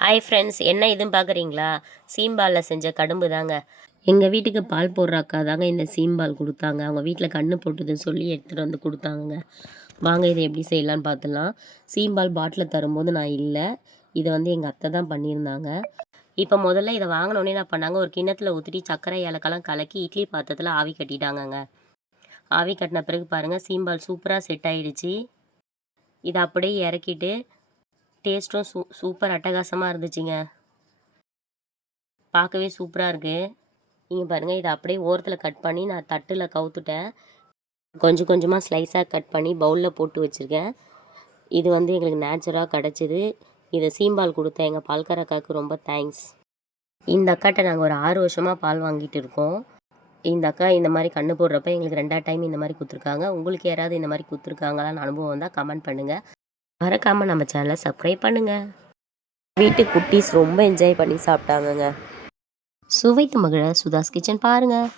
Hi friends என்ன இதுன்னு பார்க்குறீங்களா சீம்பாலில் செஞ்ச கடும்பு தாங்க. எங்கள் வீட்டுக்கு பால் போடுற அக்கா தாங்க இந்த சீம்பால் கொடுத்தாங்க. அவங்க வீட்டில் கண்ணு போட்டுதுன்னு சொல்லி எடுத்துகிட்டு வந்து கொடுத்தாங்க வாங்க இதை எப்படி செய்யலான்னு பார்த்துலாம் சீம்பால் பாட்டில் தரும்போது நான் இல்லை. இதை வந்து எங்கள் அத்தை தான் பண்ணியிருந்தாங்க. இப்போ முதல்ல இதை வாங்கினோடனே என்ன பண்ணாங்க? ஒரு கிண்ணத்தில் ஊற்றிட்டு சர்க்கரை ஏலக்கெல்லாம் கலக்கி இட்லி பாத்திரத்தில் ஆவி கட்டிட்டாங்கங்க. ஆவி கட்டின பிறகு பாருங்கள் சீம்பால் சூப்பராக செட் ஆயிடுச்சு. இதை அப்படியே இறக்கிட்டு டேஸ்ட்டும் சூ சூப்பர் அட்டகாசமாக இருந்துச்சுங்க. பார்க்கவே சூப்பராக இருக்குது நீங்கள் பாருங்கள் இதை அப்படியே ஓரத்தில் கட் பண்ணி நான் தட்டில் கவுத்துட்டேன். கொஞ்சம் கொஞ்சமாக ஸ்லைஸாக கட் பண்ணி பவுலில் போட்டு வச்சுருக்கேன். இது வந்து எங்களுக்கு நேச்சுராக கிடச்சிது. இதை சீம்பால் கொடுத்த எங்கள் பால்கார அக்காவுக்கு ரொம்ப தேங்க்ஸ் இந்த அக்காட்ட நாங்கள் ஒரு ஆறு வருஷமாக பால் வாங்கிட்டு இருக்கோம். இந்த அக்கா இந்த மாதிரி கண்ணு போடுறப்ப எங்களுக்கு ரெண்டா டைம் இந்த மாதிரி கொடுத்துருக்காங்க. உங்களுக்கு யாராவது இந்த மாதிரி கொடுத்துருக்காங்களான்னு அனுபவம் வந்தால் கமெண்ட் பண்ணுங்கள் மறக்காமல் நம்ம சேனலை சப்ஸ்கிரைப் பண்ணுங்கள் வீட்டு குட்டீஸ் ரொம்ப என்ஜாய் பண்ணி சாப்பிட்டாங்கங்க. சுவைத்து மகிழ சுதாஸ் கிச்சன் பாருங்கள்